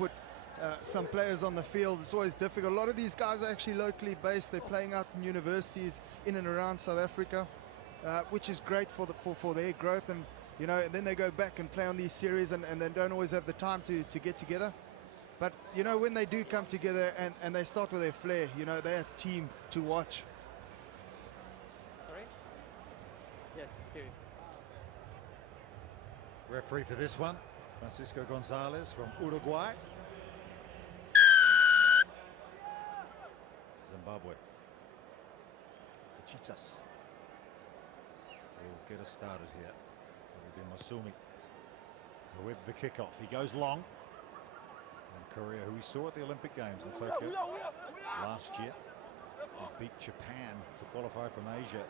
put some players on the field. It's always difficult. A lot of these guys are actually locally based. They're playing out in universities in and around South Africa, which is great for their growth. And you know, then they go back and play on these series, and they don't always have the time to get together. But you know, when they do come together and they start with their flair, you know, they're a team to watch. Sorry? Yes, here. Referee for this one, Francisco Gonzalez from Uruguay. Zimbabwe. The Cheetahs will get us started here. It'll be Masumi with the kickoff. He goes long. And Korea, who we saw at the Olympic Games in Tokyo last year, they beat Japan to qualify from Asia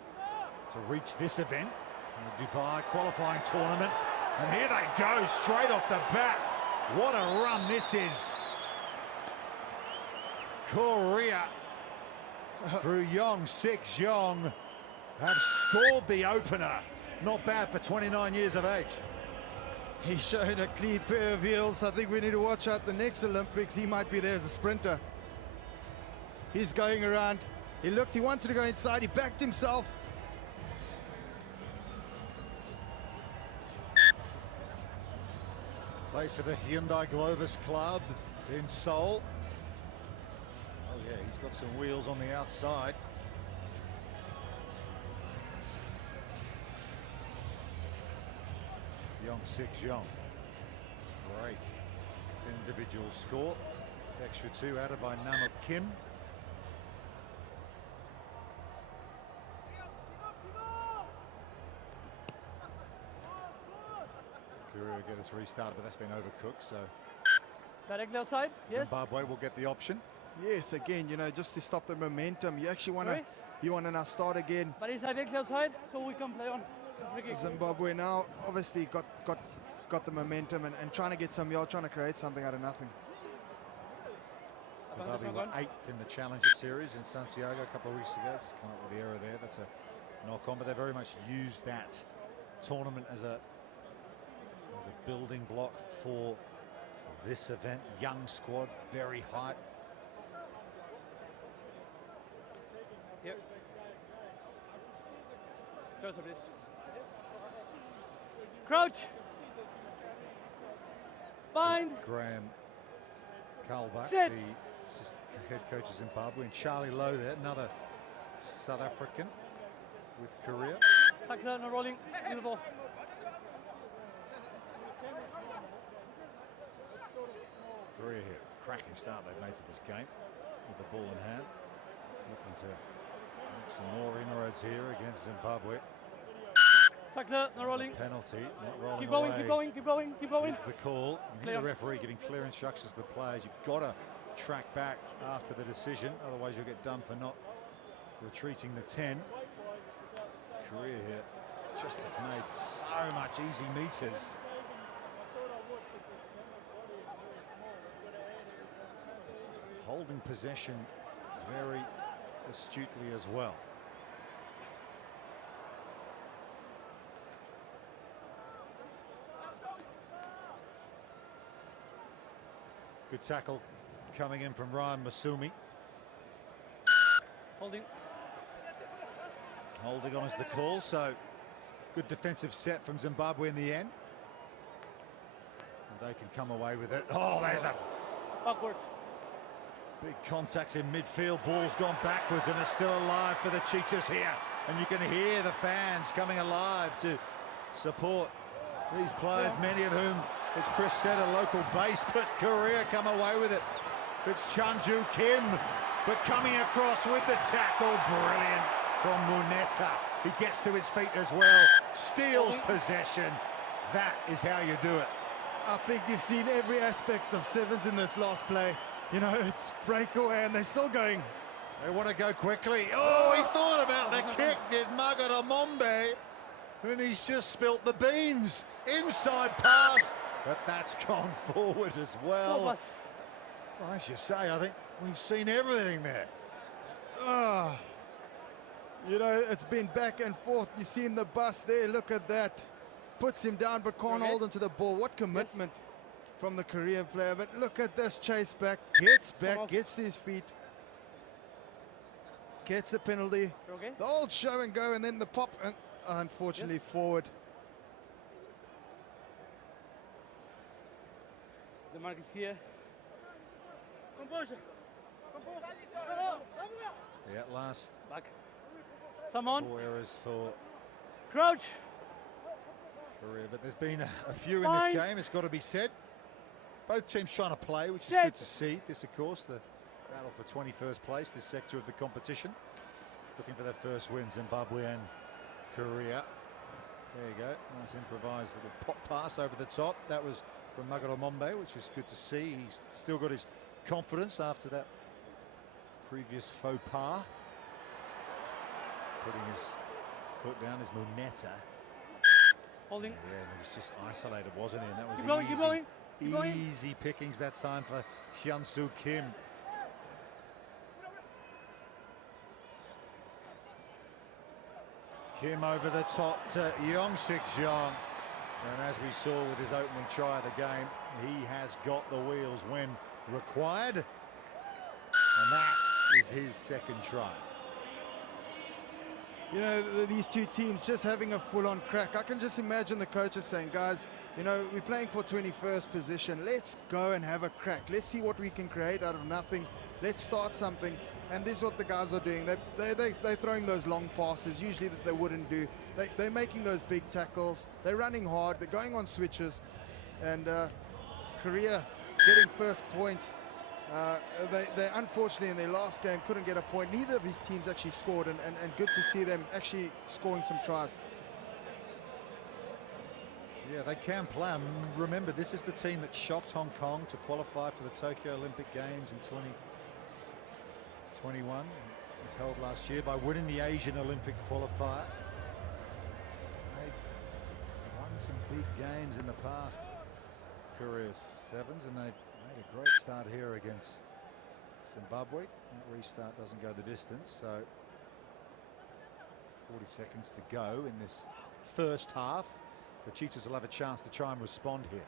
to reach this event in the Dubai qualifying tournament. And here they go, straight off the bat. What a run this is. Korea, through Sik Jeong, have scored the opener. Not bad for 29 years of age. He's shown a clean pair of heels. I think we need to watch out the next Olympics. He might be there as a sprinter. He's going around. He wanted to go inside. He backed himself. Plays for the Hyundai Globus Club in Seoul. Oh yeah, he's got some wheels on the outside. Sik Jeong. Great individual score. Extra 2 added by Namuk Kim. Korea get us restarted, but that's been overcooked, so Directly outside, yes. Zimbabwe will get the option. Yes, again, you know, just to stop the momentum. You actually want to now start again. But he's directly outside, so we can play on. Zimbabwe now obviously got the momentum and trying to get some yard, trying to create something out of nothing. Zimbabwe were 8th in the Challenger Series in Santiago a couple of weeks ago. Just come up with the error there. That's a knock-on, but they very much used that tournament as a building block for this event. Young squad, very hype. Yep. Close up, please. Crouch. Bind. Graham Kalbach, Sit. the head coach of Zimbabwe, and Charlie Lowe there, another South African with Korea. Tackler, no rolling. Beautiful. Korea here, cracking start they've made to this game with the ball in hand. Looking to make some more inroads here against Zimbabwe. Tackler, no rolling. Penalty, not rolling Keep going, away. keep going, keep going, keep going. Is the call. You hear the referee giving clear instructions to the players. You've got to track back after the decision, otherwise you'll get done for not retreating the 10. Korea here just have made so much easy meters. Holding possession very astutely as well. Good tackle coming in from Ryan Masumi. Holding. Holding on is the call, so good defensive set from Zimbabwe in the end. And they can come away with it. Oh, there's a Backwards. big contact in midfield. Ball's gone backwards and they're still alive for the Cheetahs here. And you can hear the fans coming alive to support these players, many of whom, as Chris said, a local base, but Korea come away with it. It's Chanju Kim, but coming across with the tackle, brilliant from Muneta. He gets to his feet as well, steals possession. That is how you do it. I think you've seen every aspect of sevens in this last play. You know, it's breakaway and they're still going. They want to go quickly. Oh, he thought about the kick, did Magara Mombe. And he's just spilt the beans. Inside pass, but that's gone forward as well. Well, as you say, I think we've seen everything there. You know, it's been back and forth. You've seen the bus there, look at that. Puts him down but can't hold onto the ball. What commitment from the Korean player. But look at this chase back, gets back, gets to his feet, gets the penalty. Okay. The old show and go, and then the pop, and unfortunately forward. The mark is here. Composure. Yeah, last Back. Someone. 4 errors for Crouch. Korea, but there's been a few in this game, it's got to be said. Both teams trying to play, which is good to see. This, of course, the battle for 21st place, this sector of the competition. Looking for their first win, Zimbabwe and Korea. There you go, nice improvised little pop pass over the top. That was from Magaro Mombe, which is good to see. He's still got his confidence after that previous faux pas. Putting his foot down is Muneta. Holding. Yeah, he was just isolated, wasn't he? And that was Keep going, keep going, keep going. easy pickings that time for Hyun-Soo Kim. Kim over the top to Yong-Sik Jeong. And as we saw with his opening try of the game, he has got the wheels when required. And that is his second try. You know, these two teams just having a full-on crack. I can just imagine the coaches saying, guys, you know, we're playing for 21st position. Let's go and have a crack. Let's see what we can create out of nothing. Let's start something. And this is what the guys are doing. They're throwing those long passes, usually that they wouldn't do. They're making those big tackles. They're running hard. They're going on switches. And Korea getting first points. They unfortunately in their last game couldn't get a point. Neither of his teams actually scored, and good to see them actually scoring some tries. Yeah, they can play. Remember, this is the team that shocked Hong Kong to qualify for the Tokyo Olympic Games in 2021. It was held last year by winning the Asian Olympic qualifier. They've won some big games in the past, Korea 7s, and they've made a great start here against Zimbabwe. That restart doesn't go the distance, so 40 seconds to go in this first half. The Cheetahs will have a chance to try and respond here.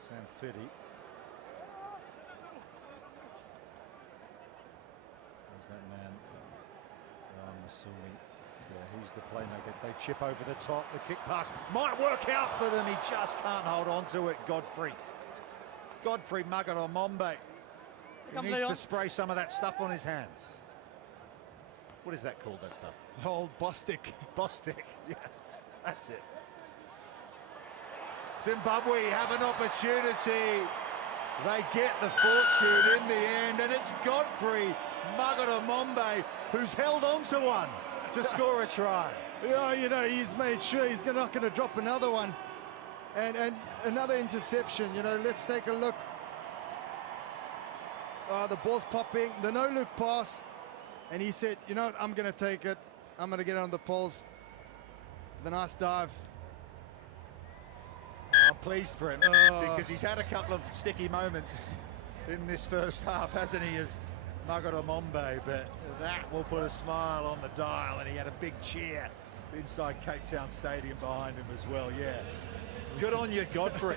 Sam Fiddy. There's that man, Ryan Masumi. Yeah, he's the playmaker. They chip over the top. The kick pass might work out for them. He just can't hold on to it. Godfrey Magaro Mombe. He needs to spray some of that stuff on his hands. What is that called, that stuff? Old Bostic. Bostic, yeah, that's it. Zimbabwe have an opportunity. They get the fortune in the end, and it's Godfrey Magaro Mombe who's held on to one to score a try. Yeah, you know, he's made sure he's not going to drop another one. And another interception, you know, let's take a look. The ball's popping, the no-look pass. And he said, you know what, I'm going to take it. I'm going to get on the poles. The nice dive. I'm pleased for him because he's had a couple of sticky moments in this first half, hasn't he, as Magaro Mombe, but that will put a smile on the dial, and he had a big cheer inside Cape Town Stadium behind him as well. Yeah, good on you, Godfrey.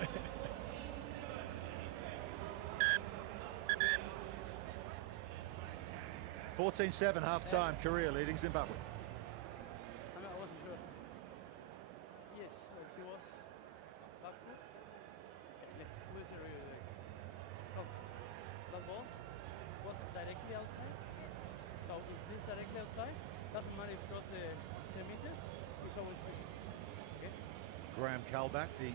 14-7 half-time, Korea leading Zimbabwe. I wasn't sure. Yes, he was back foot. Yes, so the ball was directly outside. So if this directly outside, doesn't matter if it goes the 10 meters, it's always free. Okay? Graham Kalbach, the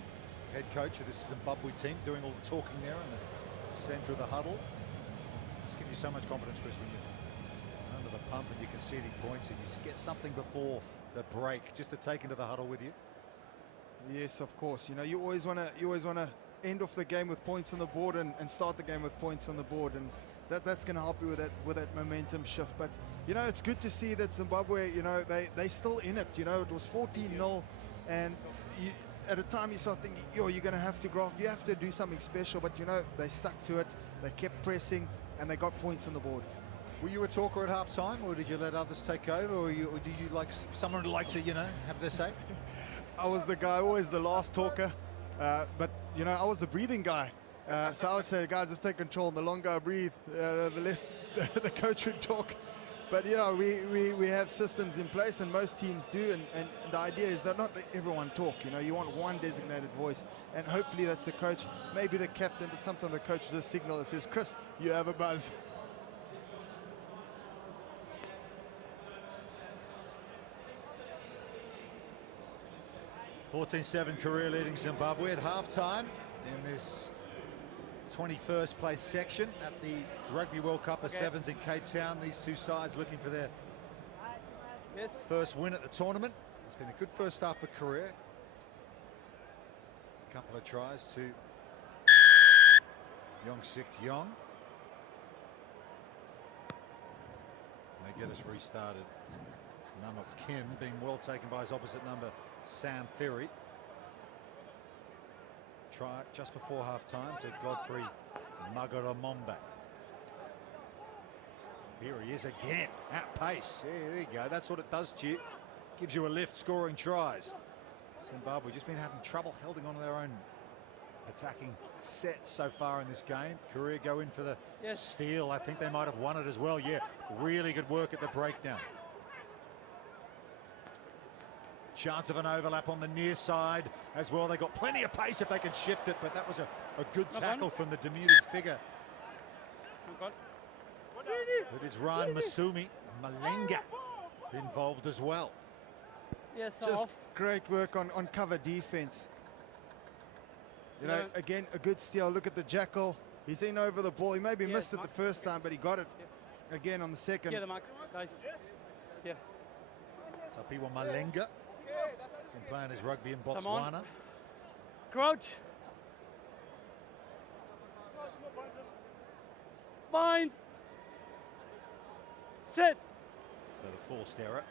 head coach of this Zimbabwe team, doing all the talking there in the centre of the huddle. Just give you so much confidence, Chris, when you're under the pump and you're conceding points, and you just get something before the break just to take into the huddle with you. Yes, of course. You know, you always want to end off the game with points on the board and start the game with points on the board, and that's going to help you with that momentum shift. But you know, it's good to see that Zimbabwe, you know, they still in it. You know, it was 14-0, and at a time you start thinking, yo, you're going to have to graft, you have to do something special. But you know, they stuck to it. They kept pressing, and they got points on the board. Were you a talker at half-time, or did you let others take over, or did you like someone who likes to, you know, have their say? I was the guy, always the last talker, But you know, I was the breathing guy. So I would say, guys, just take control. And the longer I breathe, the less the coach would talk. But yeah, we have systems in place, and most teams do. And the idea is that not let everyone talk. You know, you want one designated voice, and hopefully that's the coach, maybe the captain, but sometimes the coach just signal that says, "Chris, you have a buzz." 14-7 career leading Zimbabwe at halftime in this 21st place section at the Rugby World Cup of Sevens in Cape Town. These two sides looking for their first win at the tournament. It's been a good first half of career. A couple of tries to Young-Sik Young. They get us restarted. Number Kim being well taken by his opposite number, Sam Ferry. Try just before half-time to Godfrey Magaramomba. Here he is again, at pace. Yeah, there you go, that's what it does to you. Gives you a lift, scoring tries. Zimbabwe just been having trouble holding on to their own attacking sets so far in this game. Korea go in for the steal. I think they might have won it as well. Yeah, really good work at the breakdown. Chance of an overlap on the near side as well. They got plenty of pace if they can shift it, but that was a good tackle from the denuded figure. It is Ryan Masumi, Malenga involved as well. Yes, just great work on cover defense. You know, again, a good steal. Look at the jackal. He's in over the ball. He maybe missed it the first time, but he got it again on the second. Yeah, the mark, guys. Yeah. Sapiwa Malenga been playing his rugby in Botswana. Crouch. Bind. Sit. So the forced error.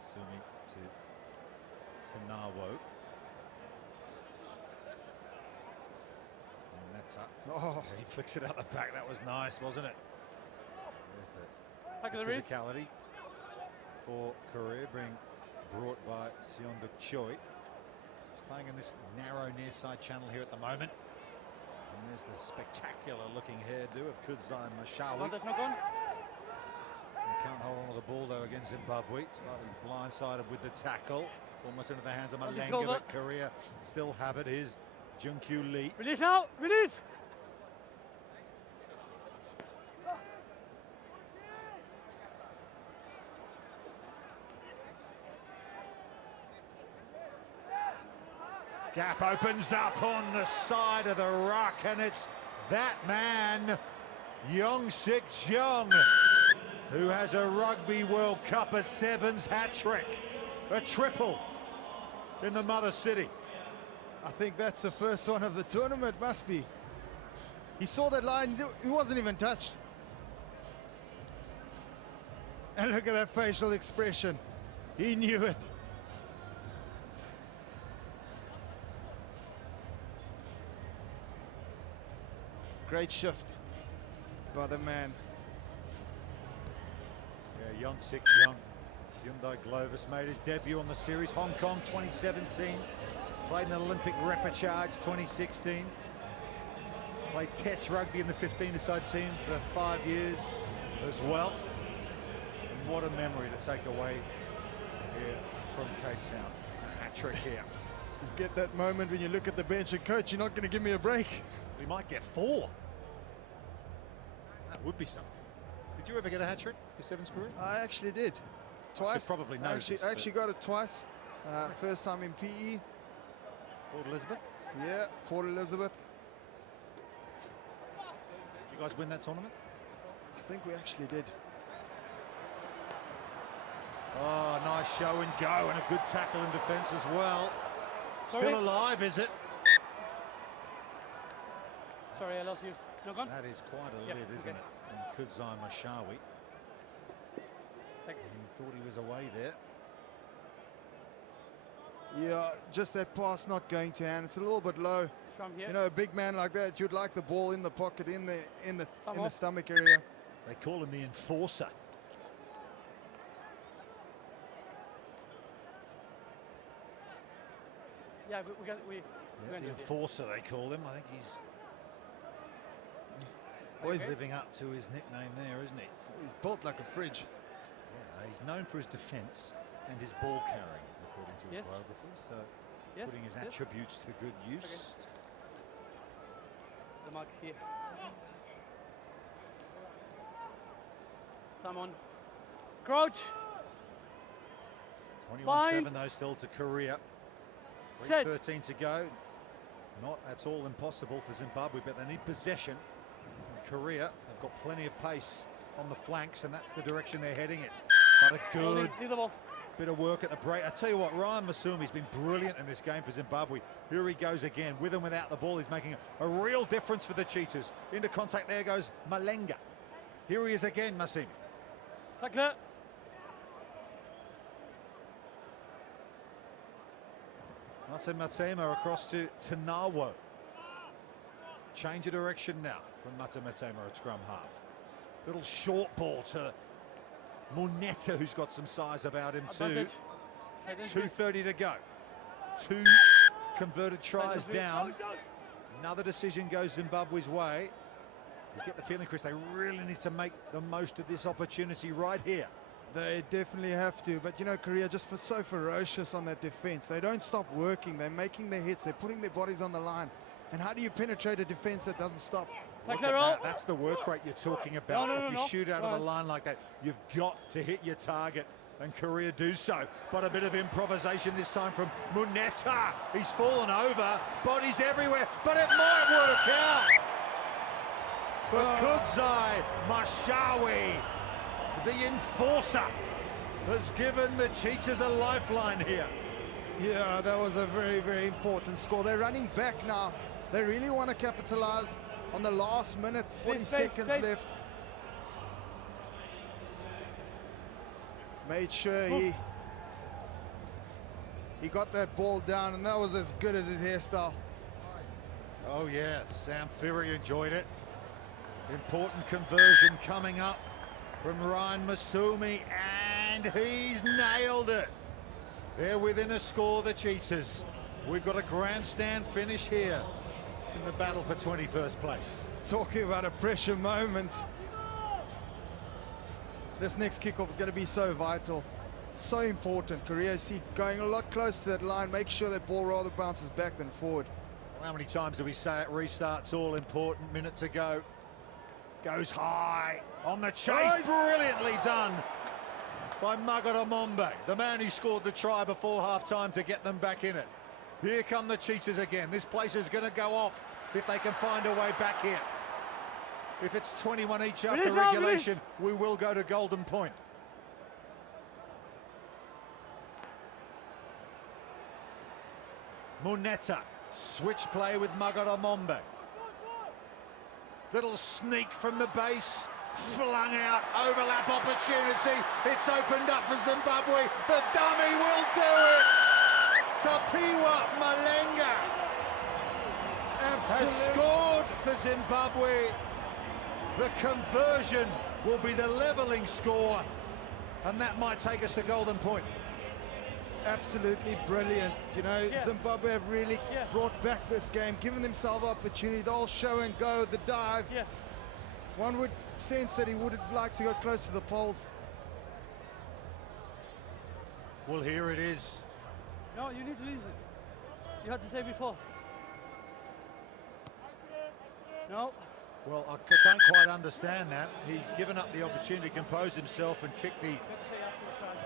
Assuming to Nawo. And that's up. Oh. He flicks it out the back. That was nice, wasn't it? There's the physicality for Korea being brought by Seonduk Choi. He's playing in this narrow near side channel here at the moment. And there's the spectacular looking hairdo of Kudzai Mashawi. Can't hold on to the ball though against Zimbabwe. Slightly blindsided with the tackle. Almost into the hands of Malenga, but Korea still have it. Here's Junkyu Lee. Release now, release! Gap opens up on the side of the ruck, and it's that man, Young-Sik Young, who has a Rugby World Cup of Sevens hat-trick, a triple in the mother city. I think that's the first one of the tournament, must be. He saw that line, he wasn't even touched. And look at that facial expression. He knew it. Great shift by the man. Yeah, Young-Sik Young, Hyundai Glovis, made his debut on the series. Hong Kong 2017, played an Olympic repechage 2016, played Test rugby in the 15-a-side team for 5 years as well. And what a memory to take away here from Cape Town. A hat-trick here. Just get that moment when you look at the bench and coach, you're not going to give me a break. We might get 4. That would be something. Did you ever get a hat-trick your Sevens career? I actually did. Twice. Probably know I actually got it twice. First time in PE. Port Elizabeth? Yeah, Port Elizabeth. Did you guys win that tournament? I think we actually did. Oh, nice show and go, and a good tackle in defence as well. Still alive, is it? Sorry, I lost you. No, gone? That is quite a lid, isn't it? And Kudzai Mashawi. Thanks. He thought he was away there. Yeah, just that pass not going to hand. It's a little bit low. You know, a big man like that, you'd like the ball in the pocket, in the stomach area. They call him the enforcer. Yeah, we can Yeah, do the it. enforcer, they call him. I think he's always living up to his nickname there, isn't he? He's built like a fridge. Yeah, he's known for his defence and his ball carrying, according to his Yes. biography. So Yes, putting his yes. attributes to good use. The mark here. Someone. Crouch. 21-7 though, still to Korea. Set. 3:13 to go. Not at all impossible for Zimbabwe, but they need possession. And Korea, they've got plenty of pace on the flanks, and that's the direction they're heading in. But a good Leave the ball. bit of work at the break. I tell you what, Ryan Masumi's been brilliant in this game for Zimbabwe. Here he goes again, with and without the ball. He's making a real difference for the Cheetahs. Into contact, there goes Malenga. Here he is again, Masumi. Tackler. Matema across to Tanawo. Change of direction now from Matema at scrum half. Little short ball to Muneta, who's got some size about him too. Advantage. 2:30 to go. 2 converted tries down. Another decision goes Zimbabwe's way. You get the feeling, Chris, they really need to make the most of this opportunity right here. They definitely have to, but you know, Korea just so ferocious on that defense. They don't stop working. They're making their hits. They're putting their bodies on the line. And how do you penetrate a defense that doesn't stop? Look Tackler at roll. that. That's the work rate you're talking about. No, if you shoot out of the no. line like that, you've got to hit your target, and Korea do so. But a bit of improvisation this time from Muneta. He's fallen over, bodies everywhere, but it might work out. But Kudzai Mashawi, the enforcer, has given the Cheetahs a lifeline here. Yeah, that was a very, very important score. They're running back now. They really want to capitalize on the last minute, 40 seconds left. Made sure he got that ball down, and that was as good as his hairstyle. Oh yeah, Sam Fury enjoyed it. Important conversion coming up from Ryan Masumi, and he's nailed it. They're within a score, the Cheetahs. We've got a grandstand finish here in the battle for 21st place. Talking about a pressure moment. This next kickoff is going to be so vital, so important. Korea see going a lot close to that line. Make sure that ball rather bounces back than forward. Well, how many times do we say it? Restart's all important. Minute to go. Goes high on the chase. Brilliantly done by Magara Mombe, the man who scored the try before half-time to get them back in it. Here come the Cheetahs again. This place is going to go off if they can find a way back here. If it's 21 each after regulation, we will go to golden point. Muneta, switch play with Magara Mombe. Little sneak from the base, flung out, overlap opportunity. It's opened up for Zimbabwe. The dummy will do it. Tapiwa Malenga has scored for Zimbabwe. The conversion will be the leveling score, and that might take us to golden point. Absolutely brilliant. You know, Zimbabwe have really brought back this game, given themselves opportunity. They'll show and go, the dive. One would sense that he would have liked to go close to the poles. Well, here it is. No, you need to listen. You had to say before. No. Well, I don't quite understand that. He's given up the opportunity to compose himself and kick the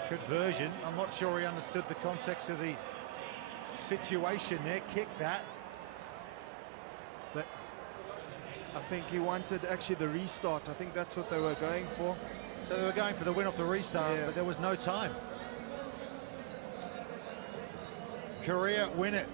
conversion. I'm not sure he understood the context of the situation there. Kick that. But I think he wanted actually the restart. I think that's what they were going for. So they were going for the win off the restart, but there was no time. Korea win it.